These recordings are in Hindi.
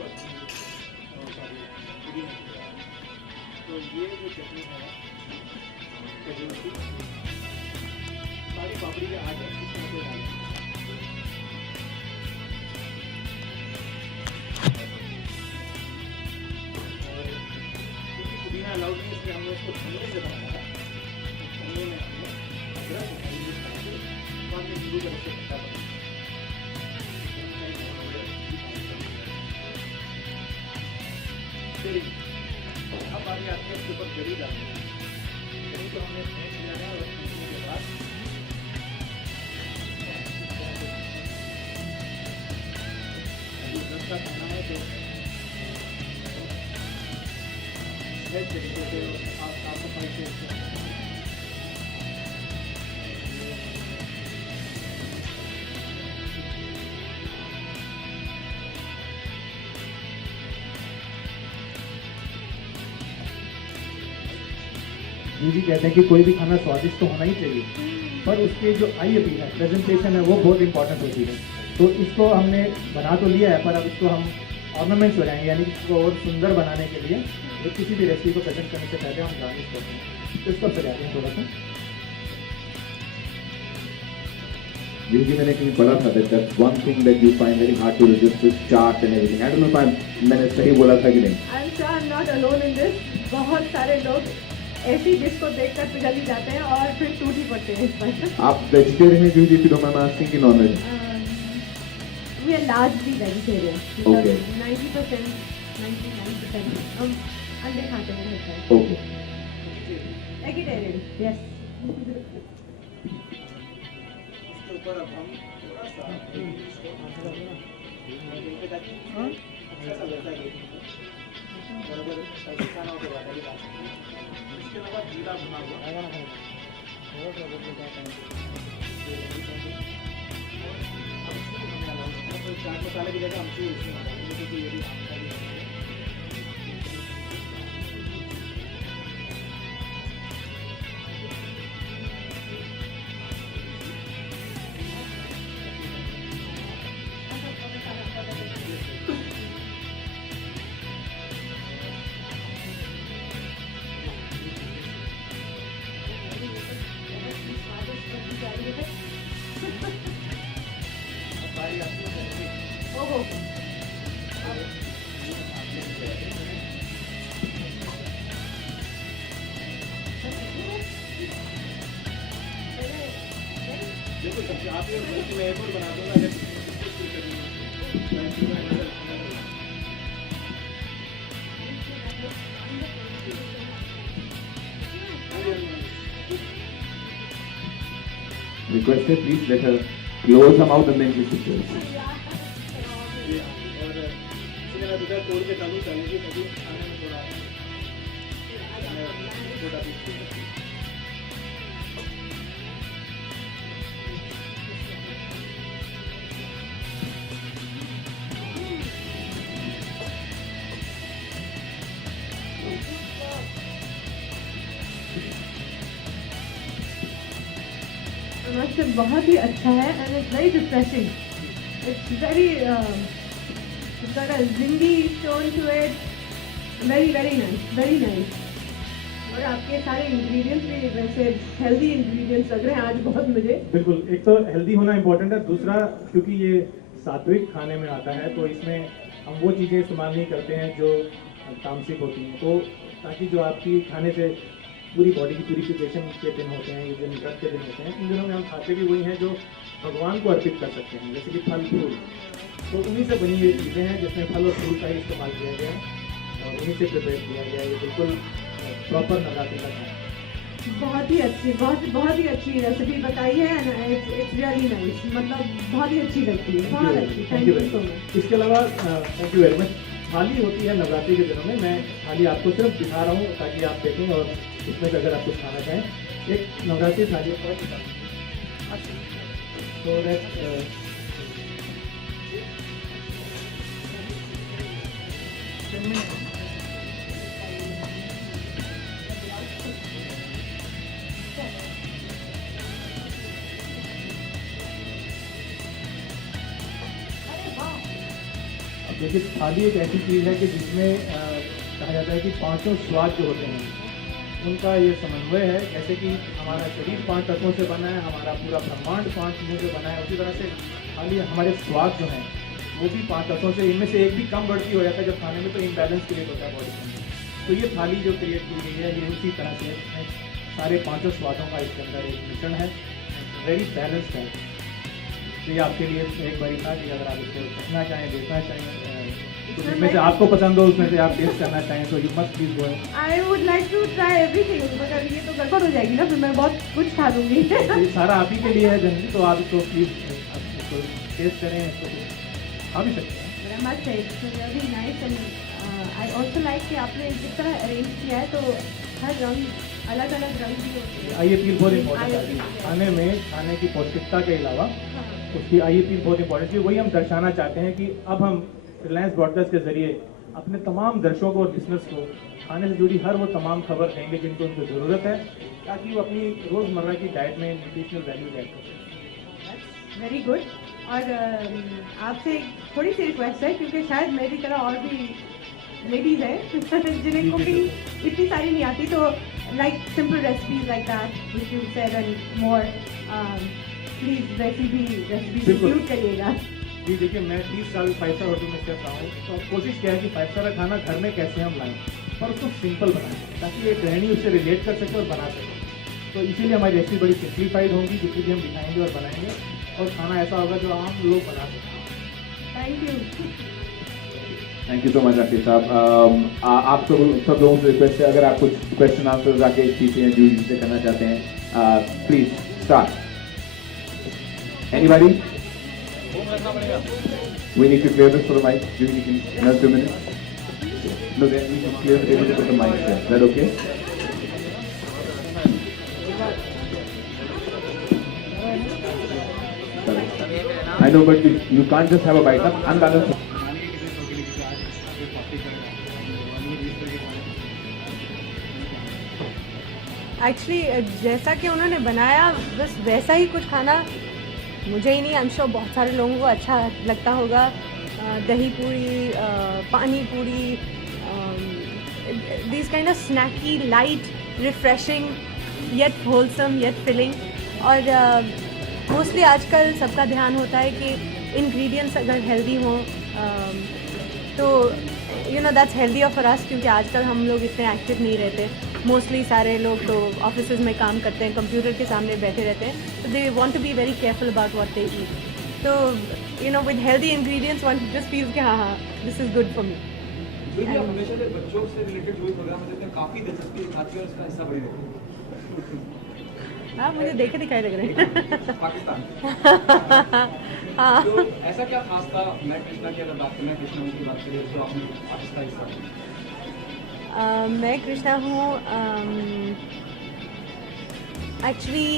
और सॉरी पुदीना की है। तो ये जो चटनी है खजूर की, सारी पापड़ी के आगे इसमें से डालें। और क्योंकि पुदीना अलाउड नहीं है इसलिए हमने इसको धनिये से बनाया है। धनिये में हमने अदरक और यूज करके बाद में शुरू करके पत्ता बनाया। फिर अब आगे आते हैं इसके ऊपर कड़ी डालते हैं। कड़ी को हमने फेंक दिया है और फेंकने के बाद दस का खाना है तो इस तरीके से आप साफ सफाई से जी कहते हैं कि कोई भी खाना स्वादिष्ट तो होना ही चाहिए, पर उसके जो आई अपील है, प्रेजेंटेशन है, वो बहुत इंपॉर्टेंट होती है। तो इसको हमने बना तो लिया है, पर अब इसको हम ऑर्नामेंट्स बनाएंगे, यानी कि इसको और सुंदर बनाने के लिए जो किसी भी रेसिपी को प्रेजेंट करने से पहले हम गार्निश करते हैं। तो इसको सजाते हैं थोड़ा सा। जी मैंने कहीं पढ़ा था that one thing that you find very hard to resist is chaat and everything. I don't know if मैंने सही बोला था कि नहीं. I'm sure I'm not alone in this. बहुत सारे लोग ऐसी डिश को देखकर पिघल ही जाते हैं और फिर टूट ही पड़ते हैं इस पर। आप वेजिटेरियन हैं if you don't mind asking कि non veg? We are largely vegetarian. Okay. 99% हम अंडे खाते हैं घर पर। Okay. Vegetarian, yes. इसके ऊपर अब हम थोड़ा सा इसको ताकि अच्छा सा लगता है और अगर स्पाइसी खाना हो तो ज़्यादा भी डाल सकते हैं। इसके अलावा जीरा भुना हुआ चाट मसाले की जगह अमचूर इसमें डालेंगे क्योंकि ये भी आपका भी है। ओहो। बिल्कुल सब्जी आप ये बल्कि मैं एक और बना दूंगा अगर Request her, please let her close her mouth and then she should close. और इसलिए मैं दूसरा तोड़ के डालूँ डालूंगी तभी खाने में थोड़ा छोटा पीस। मस्त बहुत ही अच्छा है and it's very refreshing. It's very it's got a zingy tone to it. Very nice. और आपके सारे इंग्रेडिएंट्स भी वैसे हेल्दी इंग्रेडिएंट्स लग रहे हैं आज बहुत मुझे. बिल्कुल, एक तो हेल्दी होना इंपॉर्टेंट है, दूसरा क्योंकि ये सात्विक खाने में आता है तो इसमें हम वो चीज़ें इस्तेमाल नहीं करते हैं जो तामसिक होती हैं, तो ताकि जो आपकी खाने से पूरी बॉडी की प्यूरिफिकेशन के दिन होते हैं, ये दिन व्रत के दिन होते हैं, इन दिनों में हम खाते भी वही हैं जो भगवान को अर्पित कर सकते हैं, जैसे कि फल फूल. तो उन्हीं से बनी ये चीज़ें हैं जिसमें फल और फूल का ही इस्तेमाल किया गया है और उन्हीं से प्रिपेयर किया गया है. ये बिल्कुल प्रॉपर नवरात्रि का खाना. बहुत ही अच्छी रेसिपी बताई है एंड इट्स रियली नाइस. मतलब बहुत ही अच्छी लगती है, बहुत अच्छी. Thank you so much. इसके अलावा थैंक यू वेरी मच. थाली होती है नवरात्रि के दिनों में, मैं थाली आपको सिर्फ दिखा रहा हूँ ताकि आप देखें और इसमें से अगर आप कुछ खाना चाहें. एक नवरात्रि थाली है. तो देखिए थाली एक ऐसी चीज़ है कि जिसमें कहा जाता है कि पांचों स्वाद जो होते हैं उनका ये समन्वय है। जैसे कि हमारा शरीर 5 तत्वों से बना है, हमारा पूरा ब्रह्मांड 5 चीज़ों से बना है, उसी तरह से खाली हमारे स्वाद जो हैं वो भी 5 तत्वों से, इनमें से एक भी कम बढ़ती हो जाता है जब खाने में, तो इम्बैलेंस क्रिएट होता है बॉडी में। तो ये थाली जो क्रिएट की गई है ये उसी तरह से है, सारे 5 स्वादों का इसके अंदर एक मिश्रण है, वेरी बैलेंस्ड है। तो ये आपके लिए एक बारी था कि अगर आप इसको देखना चाहें, देखना चाहें, तो जिसमें से आपको पसंद हो उसमें से आप टेस्ट करना चाहें तो you must please go. I would like to try everything, मगर ये तो गड़बड़ हो जाएगी ना, फिर मैं बहुत कुछ खा लूँगी। ये सारा आप ही के लिए है जनरली, तो आप इसको प्लीज इसको टेस्ट करें, इसको खा भी सकते हैं। मस्त है, it's very nice. And I also like कि आपने जिस तरह अरेंज किया है, तो हर रंग अलग अलग रंग भी होते हैं। आई फील बहुत इम्पोर्टेंट है खाने में, खाने की पौष्टिकता के अलावा उसकी आई फील बहुत इम्पोर्टेंट है। वही हम दर्शाना चाहते हैं कि अब हम रिलायंस ब्रॉडकास्ट के जरिए अपने तमाम दर्शकों और लिसनर्स को खाने से जुड़ी हर वो तमाम खबर देंगे जिनको उनको ज़रूरत है, ताकि वो अपनी रोज़मर्रा की डाइट में न्यूट्रिशनल वैल्यू ऐड कर सकें। Very good. और आपसे एक थोड़ी सी रिक्वेस्ट है, क्योंकि शायद मेरी तरह और भी लेडीज़ हैं जिन्हें कुकिंग इतनी सारी नहीं आती, तो like simple recipes like that which you said and more, please recipe include करिएगा। जी देखिए, मैं 30 साल 5 स्टार होटल में शेफ रहा हूँ, तो कोशिश क्या है कि 5 स्टार का खाना घर में कैसे हम लाएं और उसको सिंपल बनाएं, ताकि एक गृहिणी उससे रिलेट कर सके और बना सके। तो इसीलिए हमारी रेसिपी बड़ी सिंप्लीफाइड होंगी, जितनी भी हम दिखाएंगे और बनाएंगे, और खाना ऐसा होगा जो आम लोग बना सकें। Thank you. Thank you so much Rakesh साहब। आप सब लोगों से रिक्वेस्ट है, अगर आप कुछ क्वेश्चन आंसर राकेश जी से जूही से करना चाहते हैं, please start. Anybody? We need to clear this for the mic. Juhi, you can another 2 minutes. No, then we can clear the table to put the mic there. Is that okay? Sorry. I know, but you can't just have a bite. Unbalanced. Actually जैसा कि उन्होंने बनाया बस वैसा ही कुछ खाना मुझे ही नहीं, आई एम श्योर बहुत सारे लोगों को अच्छा लगता होगा। दही puri, pani puri, these kind of snacky, light, refreshing, yet wholesome, yet filling. और मोस्टली आजकल सबका ध्यान होता है कि इंग्रेडिएंट्स अगर हेल्दी हों तो you no that's healthy for us, क्योंकि आजकल हम लोग इतने एक्टिव नहीं रहते। मोस्टली सारे लोग तो ऑफिस में काम करते हैं, कंप्यूटर के सामने बैठे रहते हैं, तो they want to be very careful about what they eat. तो you know with healthy ingredients one just feels कि हाँ this is good for me. जो भी आप हमेशा से बच्चों से रिलेटेड जो भी प्रोग्राम होते हैं काफ़ी दिलचस्पी दिखाती है और उसका हिस्सा बने रहते हैं। हाँ, मुझे देखे दिखाई लग रहे हैं। पाकिस्तान। हाँ। तो ऐसा क्या खास था मैं कृष्णा की अगर बात करें, मैं कृष्णा की बात करें, जो आपने आर्टिस्ट का हिस्सा है? मैं कृष्णा हूँ। एक्चुअली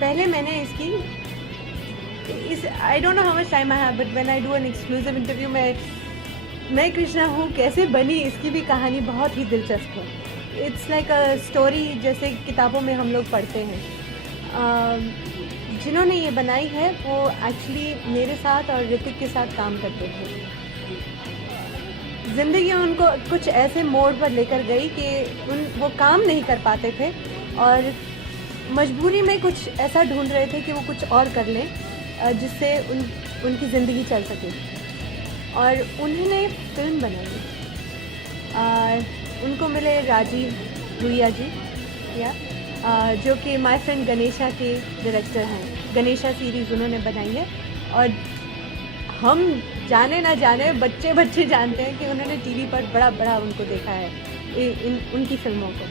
पहले मैंने इस I don't know how much time I have, but when I do an exclusive interview मैं कृष्णा हूँ कैसे बनी, इसकी भी कहानी बहुत ही दिलचस्प है। इट्स लाइक अ स्टोरी, जैसे किताबों में हम लोग पढ़ते हैं। जिन्होंने ये बनाई है वो एक्चुअली मेरे साथ और ऋतिक के साथ काम करते थे। ज़िंदगी उनको कुछ ऐसे मोड़ पर लेकर गई कि वो काम नहीं कर पाते थे और मजबूरी में कुछ ऐसा ढूंढ रहे थे कि वो कुछ और कर लें जिससे उनकी ज़िंदगी चल सके, और उन्होंने फिल्म बनाई। उनको मिले राजीव भुइया जी, जो कि माय फ्रेंड गणेशा के डायरेक्टर हैं। गणेशा सीरीज़ उन्होंने बनाई है, और हम जाने ना जाने बच्चे जानते हैं कि उन्होंने टीवी पर बड़ा उनको देखा है उनकी फिल्मों को।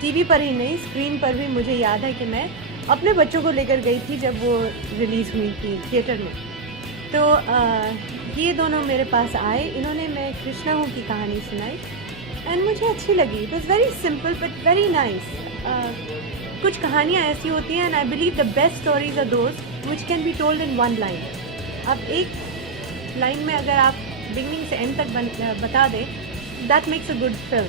टीवी पर ही नहीं, स्क्रीन पर भी मुझे याद है कि मैं अपने बच्चों को लेकर गई थी जब वो रिलीज़ हुई थी थिएटर में। तो ये दोनों मेरे पास आए, इन्होंने मैं कृष्णा हूँ की कहानी सुनाई एंड मुझे अच्छी लगी। It was very simple but very nice. कुछ कहानियाँ ऐसी होती हैं, and I believe the best stories are those which can be told in one line. अब एक लाइन में अगर आप बिगनिंग से एंड तक बता दें, that makes a good film.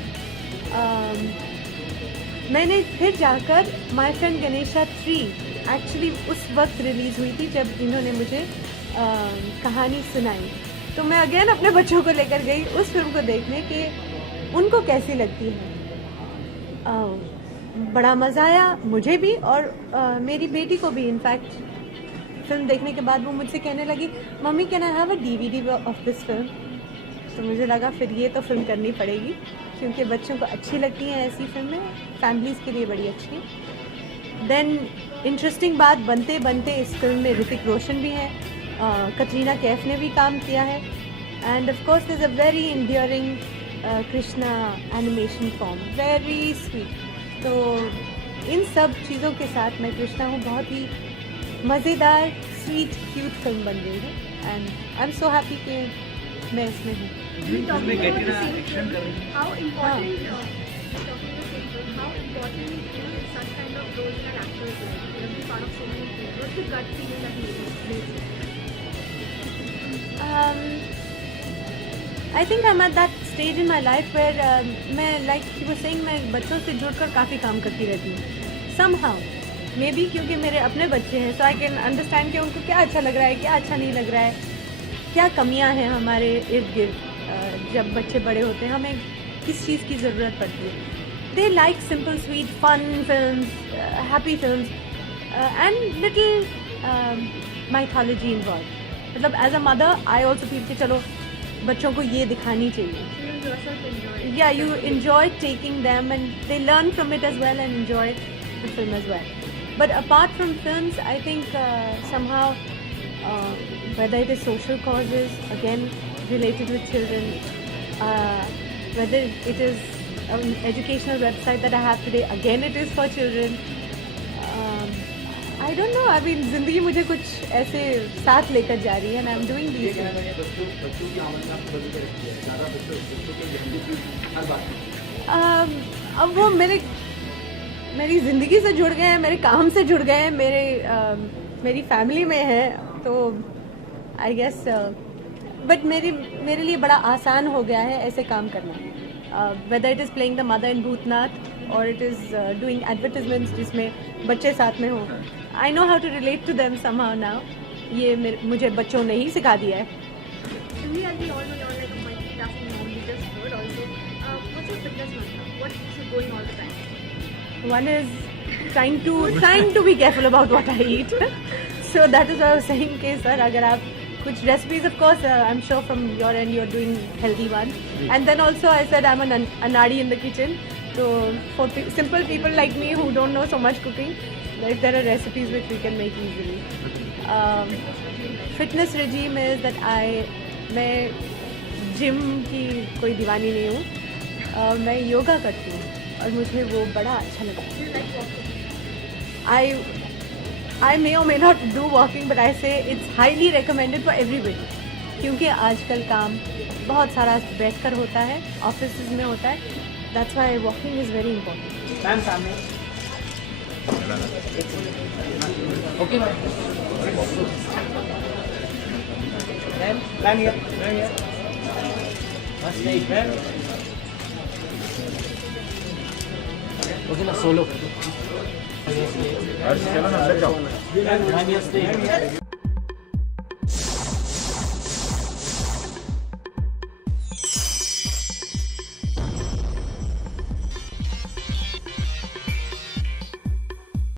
मैंने फिर जाकर माय फ्रेंड गणेशा 3 एक्चुअली उस वक्त रिलीज़ हुई थी जब इन्होंने मुझे कहानी सुनाई, तो मैं अगेन अपने बच्चों को लेकर गई उस फिल्म को देखने कि उनको कैसी लगती है। बड़ा मज़ा आया मुझे भी और मेरी बेटी को भी। इनफैक्ट फिल्म देखने के बाद वो मुझसे कहने लगी, mummy can I have a DVD of this film. तो मुझे लगा फिर ये तो फिल्म करनी पड़ेगी, क्योंकि बच्चों को अच्छी लगती हैं ऐसी फिल्में, फैमिलीज़ के लिए बड़ी अच्छी है। देन इंटरेस्टिंग बात, बनते बनते इस फिल्म में ऋतिक रोशन भी हैं, कटरीना कैफ ने भी काम किया है, end of course is a very enduring Krishna animation form, very sweet. तो इन सब चीज़ों के साथ मैं कृष्णा हूँ, बहुत ही मज़ेदार स्वीट क्यूट फिल्म बन गई है, and I am so happy कि मैं इसमें हूँ। इसमें कैटरीना एक्शन कर रही है। How important, talking the same film, how important is such kind of roles in an actor's life? You have been part of so many things. What's the gut feeling that you made? I think I'm at that stage in my life where मैं like he was saying, मैं बच्चों से जुड़कर काफ़ी काम करती रहती हूँ somehow, मे बी क्योंकि मेरे अपने बच्चे हैं, so I can understand कि उनको क्या अच्छा लग रहा है, क्या अच्छा नहीं लग रहा है, क्या कमियां हैं हमारे इर्द गिर्द। जब बच्चे बड़े होते हैं हमें किस चीज़ की ज़रूरत पड़ती है। They like simple sweet fun film, happy film and little mythology involve. मतलब as a mother I also feel कि चलो बच्चों को ये दिखानी चाहिए। You yourself enjoy it. Yeah, you enjoy taking them and they learn from it as well and enjoy the film as well. But apart from films, I think somehow whether it is social causes, again related with children, whether it is an educational website that I have today, again it is for children. I don't know, I mean ज़िंदगी मुझे कुछ ऐसे साथ लेकर जा रही है and I'm doing these कहना things. मैंने बच्चों की आमद में आपको बदल कर रखी है, ज़्यादा बच्चों के जल्दी की हर बात में। अब वो मेरी ज़िंदगी से जुड़ गए हैं, मेरे काम से जुड़ गए हैं, मेरी फैमिली में है, तो आई गेस बट मेरे लिए बड़ा आसान हो गया है ऐसे काम करना। Whether it is playing the mother in Bhoothnath और इट इज़ डूइंग एडवर्टिजमेंट्स जिसमें बच्चे साथ में हों, I know how to relate to them somehow now. ये मुझे बच्चों ने ही सिखा दिया है। Cindy, as we all know, you're like a multitasking mom. You just heard also. What's your fitness mantra? What keeps you going all the time? One is trying to be careful about what I eat. So that is what I was saying कि sir अगर आप कुछ recipes, of course I'm sure from your end you're doing healthy ones, and then also I said I'm a nadi in the kitchen, so for simple people like me who don't know so much cooking, like there are recipes which we can make easily. Fitness regime is that मैं जिम की कोई दीवानी नहीं हूँ, मैं योगा करती हूँ और मुझे वो बड़ा अच्छा लगता है। Do you like walking? I may or may not do walking, but I say it's highly recommended for everybody, क्योंकि आजकल काम बहुत सारा बैठकर होता है, ऑफिस में होता है, that's why walking is very important. Ma'am सामने। Okay ma'am. मैम ये। बस नहीं मैम। ओके ना सोलो। चलो ना अंदर जाओ। मैम ये